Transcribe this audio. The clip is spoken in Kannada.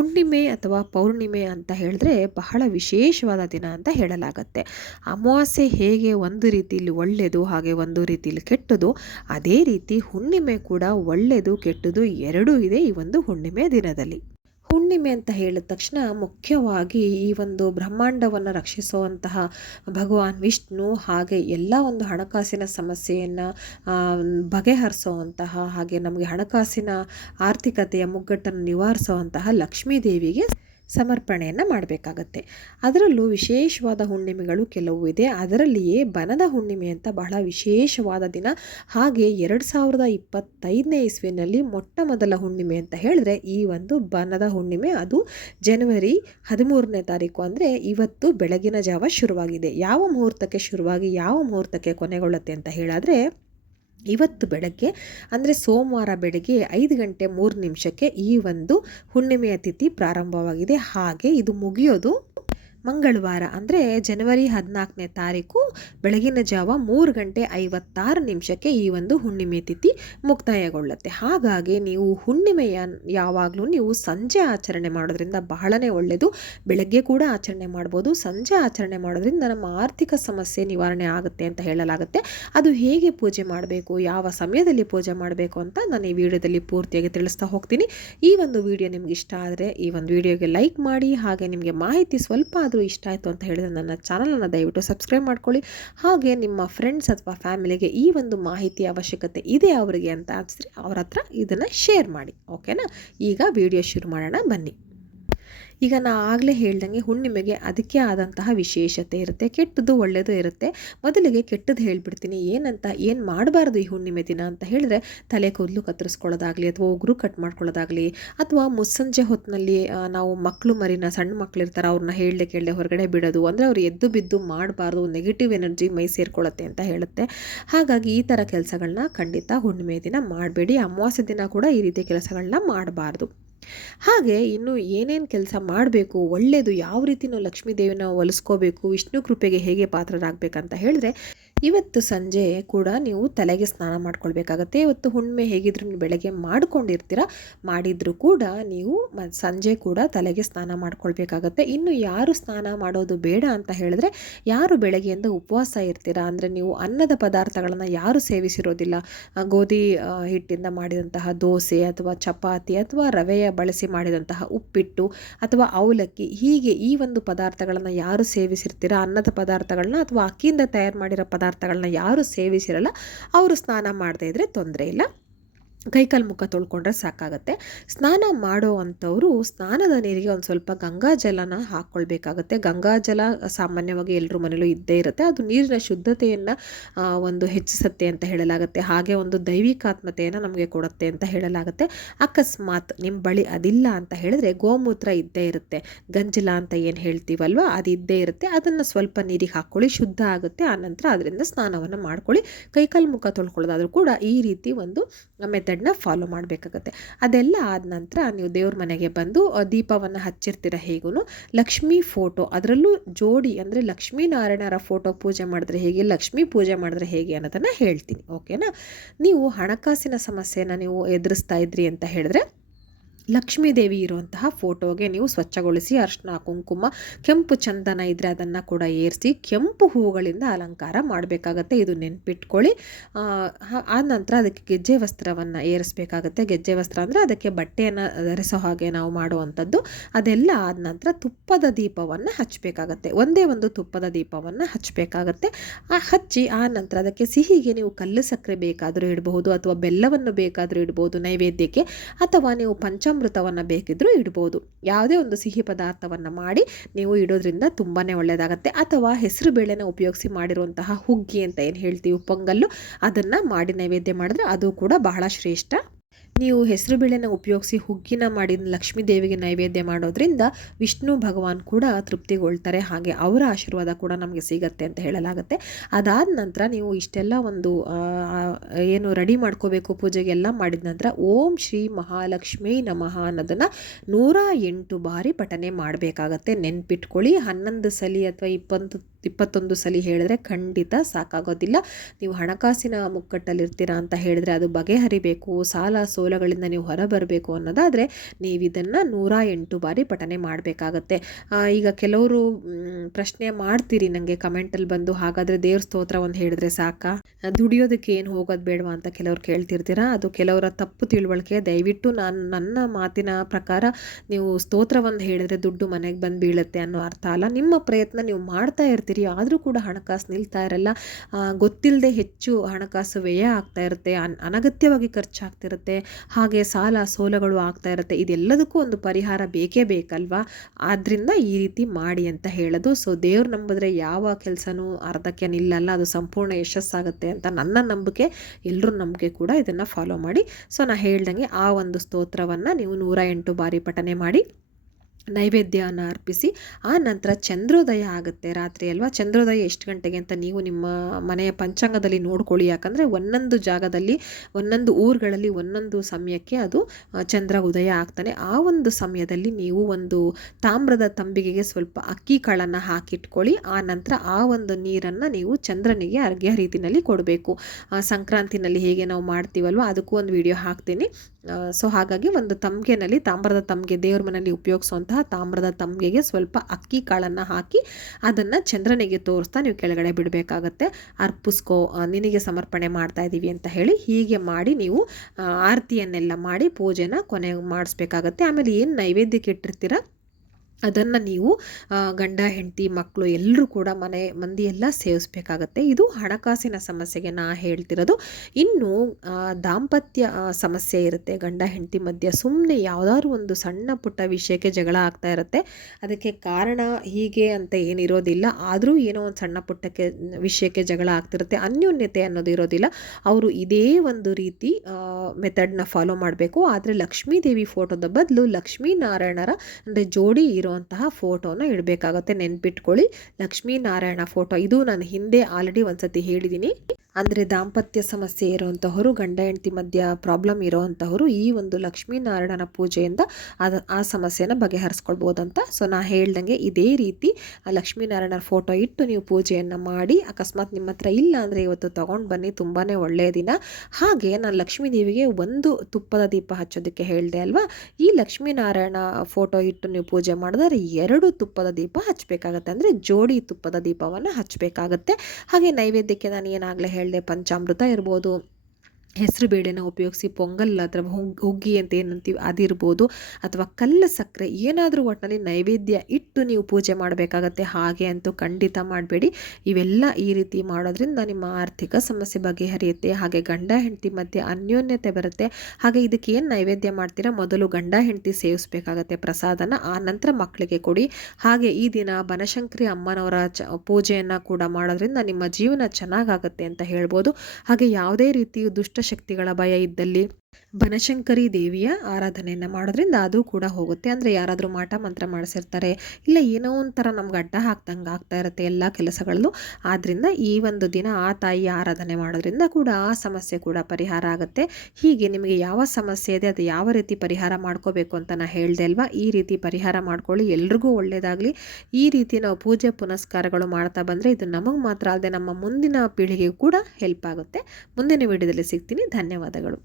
ಹುಣ್ಣಿಮೆ ಅಥವಾ ಪೌರ್ಣಿಮೆ ಅಂತ ಹೇಳಿದ್ರೆ ಬಹಳ ವಿಶೇಷವಾದ ದಿನ ಅಂತ ಹೇಳಲಾಗತ್ತೆ. ಅಮಾವಾಸ್ಯೆ ಹೇಗೆ ಒಂದು ರೀತಿಯಲ್ಲಿ ಒಳ್ಳೆಯದು ಹಾಗೆ ಒಂದು ರೀತಿಯಲ್ಲಿ ಕೆಟ್ಟದು, ಅದೇ ರೀತಿ ಹುಣ್ಣಿಮೆ ಕೂಡ ಒಳ್ಳೆಯದು ಕೆಟ್ಟದು ಎರಡೂ ಇದೆ ಈ ಒಂದು ಹುಣ್ಣಿಮೆ ದಿನದಲ್ಲಿ. ಹುಣ್ಣಿಮೆ ಅಂತ ಹೇಳಿದ ತಕ್ಷಣ ಮುಖ್ಯವಾಗಿ ಈ ಒಂದು ಬ್ರಹ್ಮಾಂಡವನ್ನು ರಕ್ಷಿಸುವಂತಹ ಭಗವಾನ್ ವಿಷ್ಣು, ಹಾಗೆ ಎಲ್ಲ ಒಂದು ಹಣಕಾಸಿನ ಸಮಸ್ಯೆಯನ್ನು ಬಗೆಹರಿಸುವಂತಹ, ಹಾಗೆ ನಮಗೆ ಹಣಕಾಸಿನ ಆರ್ಥಿಕತೆಯ ಮುಗ್ಗಟ್ಟನ್ನು ನಿವಾರಿಸುವಂತಹ ಲಕ್ಷ್ಮೀ ದೇವಿಗೆ ಸಮರ್ಪಣೆಯನ್ನು ಮಾಡಬೇಕಾಗತ್ತೆ. ಅದರಲ್ಲೂ ವಿಶೇಷವಾದ ಹುಣ್ಣಿಮೆಗಳು ಕೆಲವು ಇದೆ. ಅದರಲ್ಲಿಯೇ ಬನದ ಹುಣ್ಣಿಮೆ ಅಂತ ಬಹಳ ವಿಶೇಷವಾದ ದಿನ. ಹಾಗೆ 2025ನೇ ಇಸ್ವಿನಲ್ಲಿ ಮೊಟ್ಟ ಮೊದಲ ಹುಣ್ಣಿಮೆ ಅಂತ ಹೇಳಿದ್ರೆ ಈ ಒಂದು ಬನದ ಹುಣ್ಣಿಮೆ, ಅದು ಜನವರಿ 13ನೇ ತಾರೀಕು, ಅಂದರೆ ಇವತ್ತು ಬೆಳಗಿನ ಜಾವ ಶುರುವಾಗಿದೆ. ಯಾವ ಮುಹೂರ್ತಕ್ಕೆ ಶುರುವಾಗಿ ಯಾವ ಮುಹೂರ್ತಕ್ಕೆ ಕೊನೆಗೊಳ್ಳುತ್ತೆ ಅಂತ ಹೇಳಿದ್ರೆ ಇವತ್ತು ಬೆಳಗ್ಗೆ ಅಂದರೆ ಸೋಮವಾರ ಬೆಳಗ್ಗೆ 5 ಗಂಟೆ 3 ನಿಮಿಷಕ್ಕೆ ಈ ಒಂದು ಹುಣ್ಣಿಮೆಯ ತಿಥಿ ಪ್ರಾರಂಭವಾಗಿದೆ. ಹಾಗೆ ಇದು ಮುಗಿಯೋದು ಮಂಗಳವಾರ ಅಂದರೆ ಜನವರಿ 14ನೇ ತಾರೀಕು ಬೆಳಗಿನ ಜಾವ 3 ಗಂಟೆ 56 ನಿಮಿಷಕ್ಕೆ ಈ ಒಂದು ಹುಣ್ಣಿಮೆ ತಿಥಿ ಮುಕ್ತಾಯಗೊಳ್ಳುತ್ತೆ. ಹಾಗಾಗಿ ನೀವು ಹುಣ್ಣಿಮೆಯ ಯಾವಾಗಲೂ ನೀವು ಸಂಜೆ ಆಚರಣೆ ಮಾಡೋದ್ರಿಂದ ಬಹಳನೇ ಒಳ್ಳೆಯದು. ಬೆಳಗ್ಗೆ ಕೂಡ ಆಚರಣೆ ಮಾಡ್ಬೋದು, ಸಂಜೆ ಆಚರಣೆ ಮಾಡೋದ್ರಿಂದ ನಮ್ಮ ಆರ್ಥಿಕ ಸಮಸ್ಯೆ ನಿವಾರಣೆ ಆಗುತ್ತೆ ಅಂತ ಹೇಳಲಾಗುತ್ತೆ. ಅದು ಹೇಗೆ ಪೂಜೆ ಮಾಡಬೇಕು, ಯಾವ ಸಮಯದಲ್ಲಿ ಪೂಜೆ ಮಾಡಬೇಕು ಅಂತ ನಾನು ಈ ವಿಡಿಯೋದಲ್ಲಿ ಪೂರ್ತಿಯಾಗಿ ತಿಳಿಸ್ತಾ ಹೋಗ್ತೀನಿ. ಈ ಒಂದು ವಿಡಿಯೋ ನಿಮ್ಗೆ ಇಷ್ಟ ಆದರೆ ಈ ಒಂದು ವಿಡಿಯೋಗೆ ಲೈಕ್ ಮಾಡಿ, ಹಾಗೆ ನಿಮಗೆ ಮಾಹಿತಿ ಸ್ವಲ್ಪ ಇಷ್ಟ ಆಯಿತು ಅಂತ ಹೇಳಿದ್ರೆ ನನ್ನ ಚಾನಲನ್ನು ದಯವಿಟ್ಟು ಸಬ್ಸ್ಕ್ರೈಬ್ ಮಾಡ್ಕೊಳ್ಳಿ. ಹಾಗೆ ನಿಮ್ಮ ಫ್ರೆಂಡ್ಸ್ ಅಥವಾ ಫ್ಯಾಮಿಲಿಗೆ ಈ ಒಂದು ಮಾಹಿತಿ ಅವಶ್ಯಕತೆ ಇದೆ ಅವರಿಗೆ ಅಂತ ಅನಿಸಿದ್ರೆ ಅವ್ರ ಹತ್ರ ಇದನ್ನು ಶೇರ್ ಮಾಡಿ. ಓಕೆನಾ? ಈಗ ವಿಡಿಯೋ ಶುರು ಮಾಡೋಣ ಬನ್ನಿ. ಈಗ ನಾ ಆಗಲೇ ಹೇಳ್ದಂಗೆ ಹುಣ್ಣಿಮೆಗೆ ಅದಕ್ಕೆ ಆದಂತಹ ವಿಶೇಷತೆ ಇರುತ್ತೆ, ಕೆಟ್ಟದ್ದು ಒಳ್ಳೆಯದು ಇರುತ್ತೆ. ಮೊದಲಿಗೆ ಕೆಟ್ಟದ್ದು ಹೇಳ್ಬಿಡ್ತೀನಿ. ಏನು ಮಾಡಬಾರ್ದು ಈ ಹುಣ್ಣಿಮೆ ದಿನ ಅಂತ ಹೇಳಿದ್ರೆ, ತಲೆ ಕೂದಲು ಕತ್ತರಿಸ್ಕೊಳ್ಳೋದಾಗಲಿ ಅಥವಾ ಉಗುರು ಕಟ್ ಮಾಡ್ಕೊಳ್ಳೋದಾಗಲಿ, ಅಥವಾ ಮುಸ್ಸಂಜೆ ಹೊತ್ತಿನಲ್ಲಿ ನಾವು ಸಣ್ಣ ಮಕ್ಕಳು ಇರ್ತಾರೆ ಅವ್ರನ್ನ ಕೇಳದೆ ಹೊರಗಡೆ ಬಿಡೋದು, ಅಂದರೆ ಅವ್ರು ಎದ್ದು ಬಿದ್ದು ಮಾಡಬಾರ್ದು, ನೆಗೆಟಿವ್ ಎನರ್ಜಿ ಮೈ ಸೇರ್ಕೊಳ್ಳುತ್ತೆ ಅಂತ ಹೇಳುತ್ತೆ. ಹಾಗಾಗಿ ಈ ಥರ ಕೆಲಸಗಳನ್ನ ಖಂಡಿತ ಹುಣ್ಣಿಮೆ ದಿನ ಮಾಡಬೇಡಿ. ಅಮಾವಾಸ್ಯೆ ದಿನ ಕೂಡ ಈ ರೀತಿ ಕೆಲಸಗಳನ್ನ ಮಾಡಬಾರ್ದು. ಹಾಗೆ ಇನ್ನು ಏನೇನು ಕೆಲಸ ಮಾಡಬೇಕು, ಒಳ್ಳೆಯದು, ಯಾವ ರೀತಿ ನಾವು ಲಕ್ಷ್ಮೀ ದೇವಿನ ಒಲಿಸ್ಕೋಬೇಕು, ವಿಷ್ಣು ಕೃಪೆಗೆ ಹೇಗೆ ಪಾತ್ರರಾಗಬೇಕಂತ ಹೇಳಿದ್ರೆ, ಇವತ್ತು ಸಂಜೆ ಕೂಡ ನೀವು ತಲೆಗೆ ಸ್ನಾನ ಮಾಡ್ಕೊಳ್ಬೇಕಾಗತ್ತೆ. ಇವತ್ತು ಹುಣ್ಣಿಮೆ ಹೇಗಿದ್ರು ನೀವು ಬೆಳಗ್ಗೆ ಮಾಡ್ಕೊಂಡಿರ್ತೀರ, ಮಾಡಿದರೂ ಕೂಡ ನೀವು ಸಂಜೆ ಕೂಡ ತಲೆಗೆ ಸ್ನಾನ ಮಾಡ್ಕೊಳ್ಬೇಕಾಗತ್ತೆ. ಇನ್ನು ಯಾರು ಸ್ನಾನ ಮಾಡೋದು ಬೇಡ ಅಂತ ಹೇಳಿದ್ರೆ, ಯಾರು ಬೆಳಗ್ಗೆಯಿಂದ ಉಪವಾಸ ಇರ್ತೀರಾ, ಅಂದರೆ ನೀವು ಅನ್ನದ ಪದಾರ್ಥಗಳನ್ನು ಯಾರು ಸೇವಿಸಿರೋದಿಲ್ಲ, ಗೋಧಿ ಹಿಟ್ಟಿಂದ ಮಾಡಿದಂತಹ ದೋಸೆ ಅಥವಾ ಚಪಾತಿ ಅಥವಾ ರವೆಯ ಬಳಸಿ ಮಾಡಿದಂತಹ ಉಪ್ಪಿಟ್ಟು ಅಥವಾ ಅವಲಕ್ಕಿ, ಹೀಗೆ ಈ ಒಂದು ಪದಾರ್ಥಗಳನ್ನು ಯಾರು ಸೇವಿಸಿರ್ತೀರ, ಅನ್ನದ ಪದಾರ್ಥಗಳನ್ನ ಅಥವಾ ಅಕ್ಕಿಯಿಂದ ತಯಾರು ಮಾಡಿರೋ ಪದಾರ್ಥಗಳನ್ನ ಯಾರು ಸೇವಿಸಿರಲ್ಲ, ಅವರು ಸ್ನಾನ ಮಾಡದೇ ಇದ್ದರೆ ತೊಂದರೆ ಇಲ್ಲ. ಕೈಕಾಲು ಮುಖ ತೊಳ್ಕೊಂಡ್ರೆ ಸಾಕಾಗತ್ತೆ. ಸ್ನಾನ ಮಾಡೋ ಅಂಥವರು ಸ್ನಾನದ ನೀರಿಗೆ ಒಂದು ಸ್ವಲ್ಪ ಗಂಗಾಜಲನ ಹಾಕ್ಕೊಳ್ಬೇಕಾಗತ್ತೆ. ಗಂಗಾಜಲ ಸಾಮಾನ್ಯವಾಗಿ ಎಲ್ಲರ ಮನೇಲೂ ಇದ್ದೇ ಇರುತ್ತೆ. ಅದು ನೀರಿನ ಶುದ್ಧತೆಯನ್ನು ಒಂದು ಹೆಚ್ಚಿಸುತ್ತೆ ಅಂತ ಹೇಳಲಾಗುತ್ತೆ. ಹಾಗೆ ಒಂದು ದೈವಿಕಾತ್ಮತೆಯನ್ನು ನಮಗೆ ಕೊಡುತ್ತೆ ಅಂತ ಹೇಳಲಾಗುತ್ತೆ. ಅಕಸ್ಮಾತ್ ನಿಮ್ಮ ಬಳಿ ಅದಿಲ್ಲ ಅಂತ ಹೇಳಿದ್ರೆ ಗೋಮೂತ್ರ ಇದ್ದೇ ಇರುತ್ತೆ, ಗಂಜಲ ಅಂತ ಏನು ಹೇಳ್ತೀವಲ್ವ ಅದು ಇದ್ದೇ ಇರುತ್ತೆ. ಅದನ್ನು ಸ್ವಲ್ಪ ನೀರಿಗೆ ಹಾಕ್ಕೊಳ್ಳಿ, ಶುದ್ಧ ಆಗುತ್ತೆ. ಆನಂತರ ಅದರಿಂದ ಸ್ನಾನವನ್ನು ಮಾಡ್ಕೊಳ್ಳಿ. ಕೈಕಾಲು ಮುಖ ತೊಳ್ಕೊಳ್ಳೋದಾದರೂ ಕೂಡ ಈ ರೀತಿ ಒಂದು ಮೆಥಡ್ನ ಫಾಲೋ ಮಾಡಬೇಕಾಗತ್ತೆ. ಅದೆಲ್ಲ ಆದ ನಂತರ ನೀವು ದೇವ್ರ ಮನೆಗೆ ಬಂದು ದೀಪವನ್ನು ಹಚ್ಚಿರ್ತೀರ. ಹೇಗೂ ಲಕ್ಷ್ಮೀ ಫೋಟೋ, ಅದರಲ್ಲೂ ಜೋಡಿ ಅಂದರೆ ಲಕ್ಷ್ಮೀನಾರಾಯಣರ ಫೋಟೋ ಪೂಜೆ ಮಾಡಿದ್ರೆ ಹೇಗೆ, ಲಕ್ಷ್ಮೀ ಪೂಜೆ ಮಾಡಿದ್ರೆ ಹೇಗೆ ಅನ್ನೋದನ್ನು ಹೇಳ್ತೀನಿ. ಓಕೆನಾ? ನೀವು ಹಣಕಾಸಿನ ಸಮಸ್ಯೆನ ನೀವು ಎದುರಿಸ್ತಾ ಇದ್ರಿ ಅಂತ ಹೇಳಿದ್ರೆ, ಲಕ್ಷ್ಮೀ ದೇವಿ ಇರುವಂತಹ ಫೋಟೋಗೆ ನೀವು ಸ್ವಚ್ಛಗೊಳಿಸಿ ಅರಿಶಿನ ಕುಂಕುಮ ಕೆಂಪು ಚಂದನ ಇದ್ದರೆ ಅದನ್ನು ಕೂಡ ಏರಿಸಿ ಕೆಂಪು ಹೂವುಗಳಿಂದ ಅಲಂಕಾರ ಮಾಡಬೇಕಾಗತ್ತೆ. ಇದು ನೆನ್ಪಿಟ್ಕೊಳ್ಳಿ. ಆದ ನಂತರ ಅದಕ್ಕೆ ಗೆಜ್ಜೆ ವಸ್ತ್ರವನ್ನು ಏರಿಸಬೇಕಾಗತ್ತೆ. ಗೆಜ್ಜೆ ವಸ್ತ್ರ ಅಂದರೆ ಅದಕ್ಕೆ ಬಟ್ಟೆಯನ್ನು ಧರಿಸೋ ಹಾಗೆ ನಾವು ಮಾಡುವಂಥದ್ದು. ಅದೆಲ್ಲ ಆದ ನಂತರ ತುಪ್ಪದ ದೀಪವನ್ನು ಹಚ್ಚಬೇಕಾಗತ್ತೆ. ಒಂದೇ ಒಂದು ತುಪ್ಪದ ದೀಪವನ್ನು ಹಚ್ಚಬೇಕಾಗತ್ತೆ. ಹಚ್ಚಿ ಆ ನಂತರ ಅದಕ್ಕೆ ಸಿಹಿಗೆ ನೀವು ಕಲ್ಲು ಸಕ್ಕರೆ ಬೇಕಾದರೂ ಇಡಬಹುದು ಅಥವಾ ಬೆಲ್ಲವನ್ನು ಬೇಕಾದರೂ ಇಡ್ಬೋದು ನೈವೇದ್ಯಕ್ಕೆ, ಅಥವಾ ನೀವು ಪಂಚಾಮೃತವನ್ನು ಬೇಕಿದ್ರೂ ಇಡ್ಬೋದು. ಯಾವುದೇ ಒಂದು ಸಿಹಿ ಪದಾರ್ಥವನ್ನು ಮಾಡಿ ನೀವು ಇಡೋದ್ರಿಂದ ತುಂಬಾ ಒಳ್ಳೆಯದಾಗುತ್ತೆ. ಅಥವಾ ಹೆಸರು ಬೇಳೆನ ಉಪಯೋಗಿಸಿ ಮಾಡಿರುವಂತಹ ಹುಗ್ಗಿ ಅಂತ ಏನು ಹೇಳ್ತೀವಿ, ಪೊಂಗಲ್ಲು, ಅದನ್ನು ಮಾಡಿ ನೈವೇದ್ಯ ಮಾಡಿದ್ರೆ ಅದು ಕೂಡ ಬಹಳ ಶ್ರೇಷ್ಠ. ನೀವು ಹೆಸರು ಬೇಳೆನ ಉಪಯೋಗಿಸಿ ಹುಗ್ಗಿನ ಮಾಡಿ ಲಕ್ಷ್ಮೀ ದೇವಿಗೆ ನೈವೇದ್ಯ ಮಾಡೋದ್ರಿಂದ ವಿಷ್ಣು ಭಗವಾನ್ ಕೂಡ ತೃಪ್ತಿಗೊಳ್ತಾರೆ, ಹಾಗೆ ಅವರ ಆಶೀರ್ವಾದ ಕೂಡ ನಮಗೆ ಸಿಗತ್ತೆ ಅಂತ ಹೇಳಲಾಗುತ್ತೆ. ಅದಾದ ನಂತರ ನೀವು ಇಷ್ಟೆಲ್ಲ ಒಂದು ಏನು ರೆಡಿ ಮಾಡ್ಕೋಬೇಕು ಪೂಜೆಗೆ ಎಲ್ಲ ಮಾಡಿದ ನಂತರ ಓಂ ಶ್ರೀ ಮಹಾಲಕ್ಷ್ಮೀ ನಮಃ ಅನ್ನೋದನ್ನು 108 ಬಾರಿ ಪಠನೆ ಮಾಡಬೇಕಾಗತ್ತೆ. ನೆನ್ಪಿಟ್ಕೊಳ್ಳಿ. 11 ಸಲ ಅಥವಾ 20 21 ಸಲ ಹೇಳಿದ್ರೆ ಖಂಡಿತ ಸಾಕಾಗೋದಿಲ್ಲ. ನೀವು ಹಣಕಾಸಿನ ಮುಕ್ಕಟ್ಟಲ್ಲಿರ್ತೀರಾ ಅಂತ ಹೇಳಿದರೆ, ಅದು ಬಗೆಹರಿಬೇಕು, ಸಾಲ ಸೋಲಗಳಿಂದ ನೀವು ಹೊರಬರಬೇಕು ಅನ್ನೋದಾದರೆ ನೀವು ಇದನ್ನು 108 ಬಾರಿ ಪಠನೆ ಮಾಡಬೇಕಾಗತ್ತೆ. ಈಗ ಕೆಲವರು ಪ್ರಶ್ನೆ ಮಾಡ್ತೀರಿ ನನಗೆ ಕಮೆಂಟಲ್ಲಿ ಬಂದು, ಹಾಗಾದರೆ ದೇವ್ರ ಸ್ತೋತ್ರ ಒಂದು ಹೇಳಿದ್ರೆ ಸಾಕಾ, ದುಡಿಯೋದಕ್ಕೆ ಏನು ಹೋಗೋದು ಬೇಡವಾ ಅಂತ ಕೆಲವ್ರು ಕೇಳ್ತಿರ್ತೀರಾ. ಅದು ಕೆಲವರ ತಪ್ಪು ತಿಳುವಳಿಕೆ. ದಯವಿಟ್ಟು ನನ್ನ ಮಾತಿನ ಪ್ರಕಾರ ನೀವು ಸ್ತೋತ್ರ ಒಂದು ಹೇಳಿದ್ರೆ ದುಡ್ಡು ಮನೆಗೆ ಬಂದು ಬೀಳುತ್ತೆ ಅನ್ನೋ ಅರ್ಥ ಅಲ್ಲ. ನಿಮ್ಮ ಪ್ರಯತ್ನ ನೀವು ಮಾಡ್ತಾ ಇರ್ತೀರಿ, ಆದರೂ ಕೂಡ ಹಣಕಾಸು ನಿಲ್ತಾ ಇರಲ್ಲ. ಗೊತ್ತಿಲ್ಲದೆ ಹೆಚ್ಚು ಹಣಕಾಸು ವ್ಯಯ ಆಗ್ತಾ ಇರುತ್ತೆ, ಅನಗತ್ಯವಾಗಿ ಖರ್ಚಾಗ್ತಿರುತ್ತೆ, ಹಾಗೆ ಸಾಲ ಸೋಲಗಳು ಆಗ್ತಾ ಇರುತ್ತೆ. ಇದೆಲ್ಲದಕ್ಕೂ ಒಂದು ಪರಿಹಾರ ಬೇಕೇ ಬೇಕಲ್ವಾ. ಆದ್ದರಿಂದ ಈ ರೀತಿ ಮಾಡಿ ಅಂತ ಹೇಳೋದು. ಸೊ ದೇವ್ರು ನಂಬಿದ್ರೆ ಯಾವ ಕೆಲಸನೂ ಅರ್ಧಕ್ಕೆ ನಿಲ್ಲಲ್ಲ, ಅದು ಸಂಪೂರ್ಣ ಯಶಸ್ಸಾಗುತ್ತೆ ಅಂತ ನನ್ನ ನಂಬಿಕೆ. ಎಲ್ಲರೂ ನಂಬಿಕೆ ಕೂಡ. ಇದನ್ನು ಫಾಲೋ ಮಾಡಿ. ಸೊ ನಾನು ಹೇಳ್ದಂಗೆ ಆ ಒಂದು ಸ್ತೋತ್ರವನ್ನು ನೀವು 108 ಬಾರಿ ಪಠನೆ ಮಾಡಿ ನೈವೇದ್ಯವನ್ನು ಅರ್ಪಿಸಿ ಆ ನಂತರ ಚಂದ್ರೋದಯ ಆಗುತ್ತೆ ರಾತ್ರಿ ಅಲ್ವಾ. ಚಂದ್ರೋದಯ ಎಷ್ಟು ಗಂಟೆಗೆ ಅಂತ ನೀವು ನಿಮ್ಮ ಮನೆಯ ಪಂಚಾಂಗದಲ್ಲಿ ನೋಡ್ಕೊಳ್ಳಿ. ಯಾಕಂದರೆ ಒಂದೊಂದು ಜಾಗದಲ್ಲಿ ಒಂದೊಂದು ಊರುಗಳಲ್ಲಿ ಒಂದೊಂದು ಸಮಯಕ್ಕೆ ಅದು ಚಂದ್ರ ಉದಯ ಆಗ್ತಾನೆ. ಆ ಒಂದು ಸಮಯದಲ್ಲಿ ನೀವು ಒಂದು ತಾಮ್ರದ ತಂಬಿಗೆಗೆ ಸ್ವಲ್ಪ ಅಕ್ಕಿ ಕಾಳನ್ನು ಹಾಕಿಟ್ಕೊಳ್ಳಿ. ಆ ನಂತರ ಆ ಒಂದು ನೀರನ್ನು ನೀವು ಚಂದ್ರನಿಗೆ ಅರ್ಘ್ಯ ರೀತಿಯಲ್ಲಿ ಕೊಡಬೇಕು. ಸಂಕ್ರಾಂತಿನಲ್ಲಿ ಹೇಗೆ ನಾವು ಮಾಡ್ತೀವಲ್ವ, ಅದಕ್ಕೂ ಒಂದು ವಿಡಿಯೋ ಹಾಕ್ತೀನಿ. ಸೊ ಹಾಗಾಗಿ ಒಂದು ತಮ್ಗೆನಲ್ಲಿ, ತಾಮ್ರದ ತಮ್ಗೆ, ದೇವ್ರ ಮನೆಯಲ್ಲಿ ಉಪಯೋಗಿಸುವಂತಹ ತಾಮ್ರದ ತಮ್ಗೆಗೆ ಸ್ವಲ್ಪ ಅಕ್ಕಿ ಕಾಳನ್ನು ಹಾಕಿ ಅದನ್ನು ಚಂದ್ರನಿಗೆ ತೋರಿಸ್ತಾ ನೀವು ಕೆಳಗಡೆ ಬಿಡಬೇಕಾಗತ್ತೆ. ಅರ್ಪಿಸ್ಕೋ, ನಿನಗೆ ಸಮರ್ಪಣೆ ಮಾಡ್ತಾ ಇದ್ದೀವಿ ಅಂತ ಹೇಳಿ ಹೀಗೆ ಮಾಡಿ ನೀವು ಆರತಿಯನ್ನೆಲ್ಲ ಮಾಡಿ ಪೂಜೆನ ಕೊನೆ ಮಾಡಿಸ್ಬೇಕಾಗತ್ತೆ. ಆಮೇಲೆ ಏನು ನೈವೇದ್ಯಕ್ಕೆ ಇಟ್ಟಿರ್ತೀರ ಅದನ್ನು ನೀವು ಗಂಡ ಹೆಂಡತಿ ಮಕ್ಕಳು ಎಲ್ಲರೂ ಕೂಡ ಮನೆ ಮಂದಿ ಎಲ್ಲ ಸೇವಿಸ್ಬೇಕಾಗತ್ತೆ. ಇದು ಹಣಕಾಸಿನ ಸಮಸ್ಯೆಗೆ ನಾ ಹೇಳ್ತಿರೋದು. ಇನ್ನು ದಾಂಪತ್ಯ ಸಮಸ್ಯೆ ಇರುತ್ತೆ ಗಂಡ ಹೆಂಡತಿ ಮಧ್ಯೆ, ಸುಮ್ಮನೆ ಯಾವುದಾದ್ರು ಒಂದು ಸಣ್ಣ ಪುಟ್ಟ ವಿಷಯಕ್ಕೆ ಜಗಳ ಆಗ್ತಾ ಇರುತ್ತೆ. ಅದಕ್ಕೆ ಕಾರಣ ಹೀಗೆ ಅಂತ ಏನಿರೋದಿಲ್ಲ, ಆದರೂ ಏನೋ ಒಂದು ಸಣ್ಣ ಪುಟ್ಟಕ್ಕೆ ವಿಷಯಕ್ಕೆ ಜಗಳ ಆಗ್ತಿರುತ್ತೆ. ಅನ್ಯೋನ್ಯತೆ ಅನ್ನೋದು ಇರೋದಿಲ್ಲ. ಅವರು ಇದೇ ಒಂದು ರೀತಿ ಮೆಥಡ್ನ ಫಾಲೋ ಮಾಡಬೇಕು. ಆದರೆ ಲಕ್ಷ್ಮೀದೇವಿ ಫೋಟೋದ ಬದಲು ಲಕ್ಷ್ಮೀನಾರಾಯಣರ ಅಂದರೆ ಜೋಡಿ ಇರುವಂತಹ ಫೋಟೋನ ಇಡಬೇಕಾಗುತ್ತೆ. ನೆನ್ಪಿಟ್ಕೊಳ್ಳಿ, ಲಕ್ಷ್ಮೀನಾರಾಯಣ ಫೋಟೋ. ಇದು ನಾನು ಹಿಂದೆ ಆಲ್ರೆಡಿ ಒಂದ್ಸತಿ ಹೇಳಿದ್ದೀನಿ. ಅಂದರೆ ದಾಂಪತ್ಯ ಸಮಸ್ಯೆ ಇರುವಂತಹವರು, ಗಂಡ ಹೆಂಡತಿ ಮಧ್ಯ ಪ್ರಾಬ್ಲಮ್ ಇರೋವಂತಹವರು ಈ ಒಂದು ಲಕ್ಷ್ಮೀನಾರಾಯಣನ ಪೂಜೆಯಿಂದ ಆ ಸಮಸ್ಯೆನ ಬಗೆಹರಿಸ್ಕೊಳ್ಬೋದಂತ. ಸೊ ನಾ ಹೇಳ್ದಂಗೆ ಇದೇ ರೀತಿ ಲಕ್ಷ್ಮೀನಾರಾಯಣರ ಫೋಟೋ ಇಟ್ಟು ನೀವು ಪೂಜೆಯನ್ನು ಮಾಡಿ. ಅಕಸ್ಮಾತ್ ನಿಮ್ಮ ಹತ್ರ ಇಲ್ಲ ಅಂದರೆ ಇವತ್ತು ತೊಗೊಂಡು ಬನ್ನಿ, ತುಂಬಾ ಒಳ್ಳೆಯ ದಿನ. ಹಾಗೆ ನಾನು ಲಕ್ಷ್ಮೀ ದೇವಿಗೆ ಒಂದು ತುಪ್ಪದ ದೀಪ ಹಚ್ಚೋದಕ್ಕೆ ಹೇಳಿದೆ ಅಲ್ವಾ. ಈ ಲಕ್ಷ್ಮೀನಾರಾಯಣ ಫೋಟೋ ಇಟ್ಟು ನೀವು ಪೂಜೆ ಮಾಡಿದ್ರೆ 2 ತುಪ್ಪದ ದೀಪ ಹಚ್ಚಬೇಕಾಗತ್ತೆ, ಅಂದರೆ ಜೋಡಿ ತುಪ್ಪದ ದೀಪವನ್ನು ಹಚ್ಚಬೇಕಾಗತ್ತೆ. ಹಾಗೆ ನೈವೇದ್ಯಕ್ಕೆ ನಾನು ಏನಾಗಲೇ ಹೇಳಿದೆ, ಪಂಚಾಮೃತ ಇರ್ಬೋದು, ಹೆಸರು ಬೇಳೆನ ಉಪಯೋಗಿಸಿ ಪೊಂಗಲ್ ಅಥವಾ ಹುಗ್ಗಿ ಅಂತ ಏನಂತೀವಿ ಅದಿರ್ಬೋದು, ಅಥವಾ ಕಲ್ಲ ಸಕ್ಕರೆ, ಏನಾದರೂ ಒಟ್ಟಿನಲ್ಲಿ ನೈವೇದ್ಯ ಇಟ್ಟು ನೀವು ಪೂಜೆ ಮಾಡಬೇಕಾಗತ್ತೆ. ಹಾಗೆ ಅಂತೂ ಖಂಡಿತ ಮಾಡಬೇಡಿ. ಇವೆಲ್ಲ ಈ ರೀತಿ ಮಾಡೋದ್ರಿಂದ ನಿಮ್ಮ ಆರ್ಥಿಕ ಸಮಸ್ಯೆ ಬಗೆಹರಿಯುತ್ತೆ. ಹಾಗೆ ಗಂಡ ಹೆಂಡತಿ ಮಧ್ಯೆ ಅನ್ಯೋನ್ಯತೆ ಬರುತ್ತೆ. ಹಾಗೆ ಇದಕ್ಕೆ ಏನು ನೈವೇದ್ಯ ಮಾಡ್ತೀರಾ, ಮೊದಲು ಗಂಡ ಹೆಂಡತಿ ಸೇವಿಸಬೇಕಾಗತ್ತೆ ಪ್ರಸಾದನ, ಆ ನಂತರ ಮಕ್ಕಳಿಗೆ ಕೊಡಿ. ಹಾಗೆ ಈ ದಿನ ಬನಶಂಕರಿ ಅಮ್ಮನವರ ಪೂಜೆಯನ್ನು ಕೂಡ ಮಾಡೋದ್ರಿಂದ ನಿಮ್ಮ ಜೀವನ ಚೆನ್ನಾಗಾಗುತ್ತೆ ಅಂತ ಹೇಳ್ಬೋದು. ಹಾಗೆ ಯಾವುದೇ ರೀತಿ ಶಕ್ತಿಗಳ ಭಯ ಇದ್ದಲ್ಲಿ ಬನಶಂಕರಿ ದೇವಿಯ ಆರಾಧನೆಯನ್ನು ಮಾಡೋದ್ರಿಂದ ಅದು ಕೂಡ ಹೋಗುತ್ತೆ. ಅಂದರೆ ಯಾರಾದರೂ ಮಾಟ ಮಂತ್ರ ಮಾಡಿಸಿರ್ತಾರೆ, ಇಲ್ಲ ಏನೋ ಒಂಥರ ನಮ್ಗೆ ಅಡ್ಡ ಹಾಕ್ದಂಗೆ ಆಗ್ತಾ ಇರುತ್ತೆ ಎಲ್ಲ ಕೆಲಸಗಳಲ್ಲೂ. ಆದ್ದರಿಂದ ಈ ಒಂದು ದಿನ ಆ ತಾಯಿ ಆರಾಧನೆ ಮಾಡೋದ್ರಿಂದ ಕೂಡ ಆ ಸಮಸ್ಯೆ ಕೂಡ ಪರಿಹಾರ ಆಗುತ್ತೆ. ಹೀಗೆ ನಿಮಗೆ ಯಾವ ಸಮಸ್ಯೆ ಇದೆ ಅದು ಯಾವ ರೀತಿ ಪರಿಹಾರ ಮಾಡ್ಕೋಬೇಕು ಅಂತ ನಾನು ಹೇಳಿದೆ ಅಲ್ವಾ. ಈ ರೀತಿ ಪರಿಹಾರ ಮಾಡ್ಕೊಳ್ಳಿ, ಎಲ್ರಿಗೂ ಒಳ್ಳೆಯದಾಗಲಿ. ಈ ರೀತಿ ನಾವು ಪೂಜೆ ಪುನಸ್ಕಾರಗಳು ಮಾಡ್ತಾ ಬಂದರೆ ಇದು ನಮಗೆ ಮಾತ್ರ ಅಲ್ಲದೆ ನಮ್ಮ ಮುಂದಿನ ಪೀಳಿಗೆಗೂ ಕೂಡ ಹೆಲ್ಪ್ ಆಗುತ್ತೆ. ಮುಂದಿನ ವಿಡಿಯೋದಲ್ಲಿ ಸಿಗ್ತೀನಿ. ಧನ್ಯವಾದಗಳು.